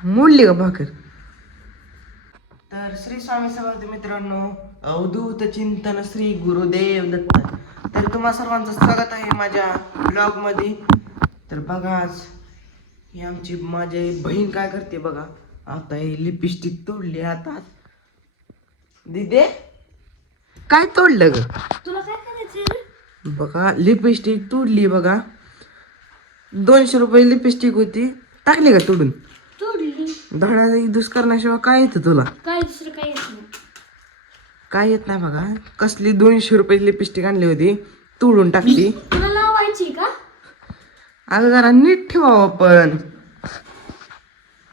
मोडली का भाकर? तर श्री स्वामी समर्थ मित्रांनो, अवधूत चिंतन श्री गुरुदेव दत्त. तर तुम्हा सर्वांचं स्वागत आहे माझ्या ब्लॉग मध्ये. तर बघा, आज ही आमची माझी बहीण काय करते बघा. आता ही लिपस्टिक तोडली. आता दिदे काय तोडलं ग? तुला काय करायचं? बघा लिपस्टिक तोडली बघा. 200 रुपये लिपस्टिक होती, टाकली का तोडून? तोडली. धडा दुस करण्याशिवाय काय येतं तुला? काय दुसरं काय येत नाही. काय येत नाही बघा. कसली 200 रुपये लिपस्टिक आणली होती, तोडून टाकली. तुला लावायची का? अगं जरा नीट ठेवावं पण.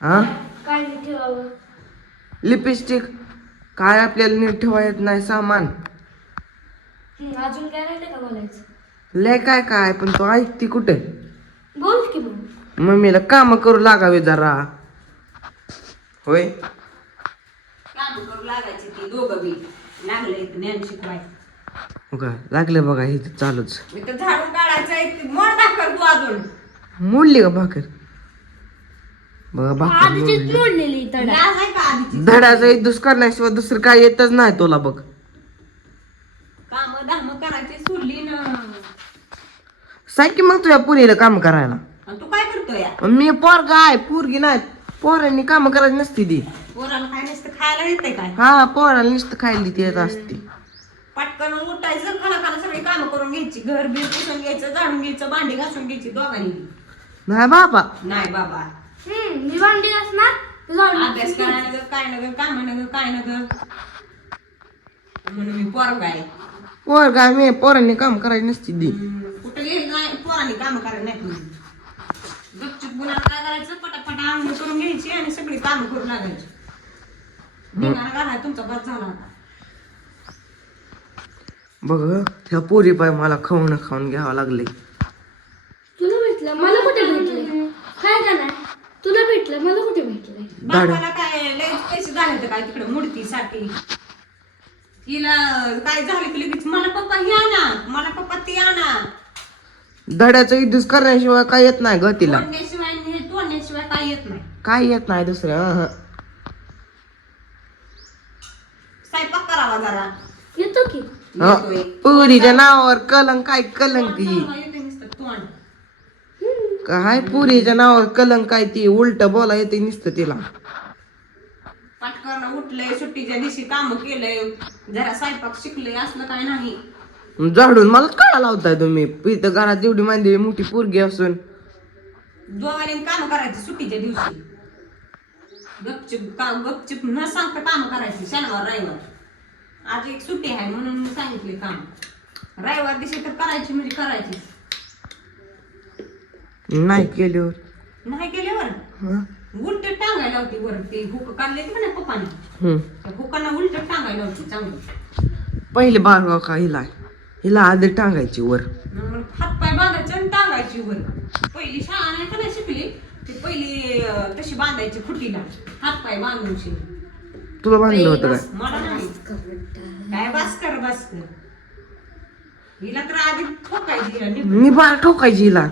हा, काय नाही ठेवावं. लिपस्टिक काय आपल्याला नीट ठेवा येत नाही सामान. अजून काय राहिलं का बोलायचं? लय काय काय, पण तो ऐकते कुठे? बोल की मग. मम्मीला काम करू लागावे जरा. होय, काम करू लागायचे ती दोघं बी लागले ज्ञान शिकवाय. बघा लागले बघा हे चालूच. मी तर झाडून काढायचं मोड दाखल तू अजून मोडली का भाकर? बघा भाकर आधीचीच मोडली. मोडलेली तडा. लाज आहे का आधीची? धडाचा दुस करण्याशिवाय दुसरं काय येतच नाही तुला बघ. काम धाम करायची सोडली ना. सांग की मग तुझ्या पुरीला काम करायला. आणि तू काय करतोय या? मी पोरगा आहे, पोरगी नाही. पोरांनी काम करायची नसती ती. पोराला काय नसतं खायला येते काय? हा, पोराला नुसतं खायला ती येत असते. पटकन उठायचं, खाना खाना सगळी कामं करून घ्यायची. घर बीर पुसून घ्यायचं, झाडून घ्यायचं, भांडी घासून घ्यायची दोघांनी. नाही बाबा, नाही बाबा, मी भांडी असणार. अभ्यास करा नगर काय नगर काम नगर काय नगर म्हणून मी पोरगा आहे. पोरगा मी पोरांनी काम करायची नसती ती. कुठे गेली नाही पोरांनी काम करायला नाही तुम्ही. गपचूप मुलाला काय करायचं, पटापट आंघोळ करून घ्यायची आणि सगळी कामं करू लागायची. धिंगाणा घालाय तुमचा बस झाला होता. बघ ह्या पोरी पाय मला खाऊन खाऊन घ्यावं लागले. तुला भेटलं, मला कुठे भेटलं? काय का नाही? तुला भेटलं, मला कुठे भेटलंय? बापाला काय लय पैसे झाले तर काय तिकडे मूर्तीसाठी. हिला काय झालं की लगेच मला पप्पा हे आणा, मला पप्पा ते आणा. धड्याचा युद्धच करण्याशिवाय काय येत नाही ग तिला. तोडण्याशिवाय आणि हे तोडण्याशिवाय काय येत नाही. काय येत नाही दुसरं. स्वयंपाक करावा जरा. येतो की. येतोय. पुरीच्या नावावर कलंक. काय कलंक ही? येते नुसतं तोंड. काय पुरीच्या नावावर कलंक? काय ती उलट बोला येते नुसतं तिला. पटकन उठलंय, सुट्टीच्या दिवशी काम केलंय, जरा स्वयंपाक शिकलंय, असलं काय नाही. झाडून मलाच काढा लावताय तुम्ही. इथं घरात एवढी मांदी मोठी पोरगी असून. दोघांनी काम करायची सुट्टीच्या दिवशी. गपचूप न सांगता काम करायची. शनिवार रविवार आज एक सुट्टी आहे म्हणून मी सांगितले काम. रविवार दिवशी तर करायची म्हणजे करायची. नाही केल्यावर नाही केल्यावर हं? उलट टांगायला होती वर. ते हुक काढले की नाही पप्पाने, हं. त्या हुकांना उलट टांगायला होती चांगली. पहिले बारगाव का हिला आधी टांगायची वर. मग हातपाय बांधायचे आणि टांगायची वर. पहिली शाळा नाही का नाही शिकली ती पहिली तशी बांधायची खुटीला हातपाय बांधून शिकली. तुला बांधलं होतं काय? मला नाही काय बस कर. हिला तर आधी ठोकायची हिला निघून. मी बाळ ठोकायची हिला.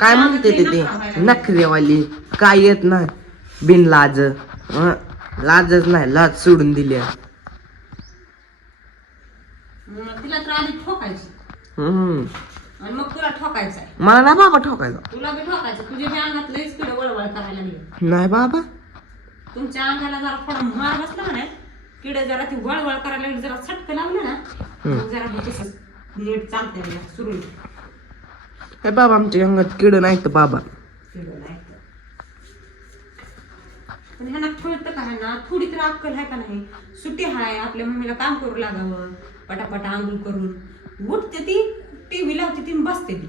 काय म्हणते ते नखरेवाली. काय येत नाही बिन लाज. लाजच नाही, लाज सोडून दिली. मग तिला तर आधी ठोकायची हम्म. आणि मग तुला ठोकायचं आहे. मला नाही बाबा ठोकायचा. तुला बी ठोकायचं. तुझ्या बी अंगात लईच किडे वळवळ करायला लागले. नाही बाबा. तुमच्या अंगाला जरा थोडा मार बसला ना, किडे जरा ती वळवळ करायला लागली, जरा चटकं लावलं ना, मग जरा मग तसंच नीट चालतंय सुरू. हे बाबा आमच्या अंगात किड नाही तर बाबा. किडं नाही तर. पण ह्यांना कळतं का? ह्यांना थोडी तर अक्कल आहे का नाही? सुट्टी हाय, आपल्या मम्मीला काम करू लागावं, पटापट आंघोळ करून उठते ती, टीव्ही लावते ती बसते ती.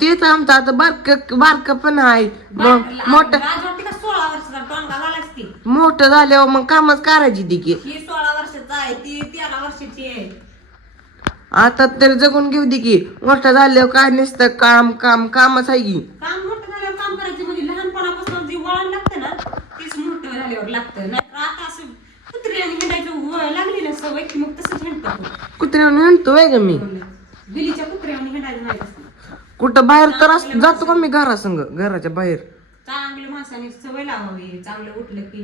तेच आमचं आता बारक पण आहे. मोठं आज वाटते का 16 वर्षाचा टोंगा झालाच ती. मोठं झाल्यावर मग कामच करायची ती की. ही 16 वर्षाचा आहे, ती 13 वर्षाची आहे. आता तर जगून घेऊ दे की. मोठं झाल्यावर काय नसतं, कामच आहे की. काम मोठं झाल्यावर काम करायचं म्हणजे लहानपणापासून जी वळण लागतं ना तीच मोठं झाल्यावर लागतं. नाहीतर आता असं कुत्र्याने हिंडायचं वळ लागली ना सवय की मग तसंच हिंडतात. कुत्र्याने म्हणतोय का मी? बिलीच्या कुत्र्याने हिंडायचं नाही तसं. कुठं बाहेर तर जातो का मी घरासंग, घराच्या बाहेर चांगलं माणसाने सवय लावावी. चांगलं उठलं की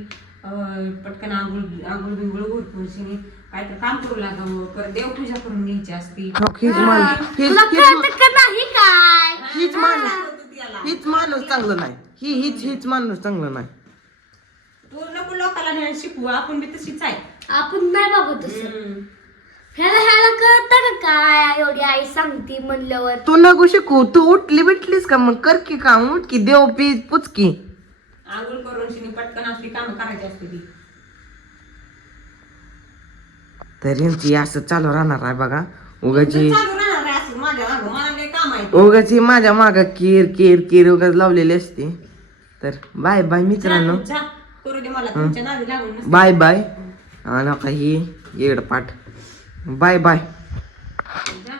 पटकन आंघोळ बिंगोळ उरकून शिनी काहीतरी काम करू लागावं. परत देवपूजा करून घ्यायची असती. हीच माणूस तुला कळतं का नाही काय? हीच माणूस चांगलं नाही. हीच माणूस चांगलं नाही. तू नको लोकाला नाही शिकवू, आपण बी तशीच आहे. आपण नाही बाबा तसं. ह्याला कळतं का काय? एवढी आई सांगती म्हणल्यावर तू नको शिकू. तू उठली बिटलीस का मग कर की काम. उठ की देव पी पुचकी. आंघोळ करून शिनी पटकन असली कामं करायची असते ती. तर यांची असं चालू राहणार आहे बघा. उगाची चालू राहणार आहे असं माझ्या मागं. मला लय काम आहे. उगाची माझ्या माग किर उगाच लावलेली असते. तर बाय बाय मित्रांनो. जा, करू दे मला तुमच्या नादी लागून नसते. Bye bye. आणि काही येडपाट. Bye bye. जा.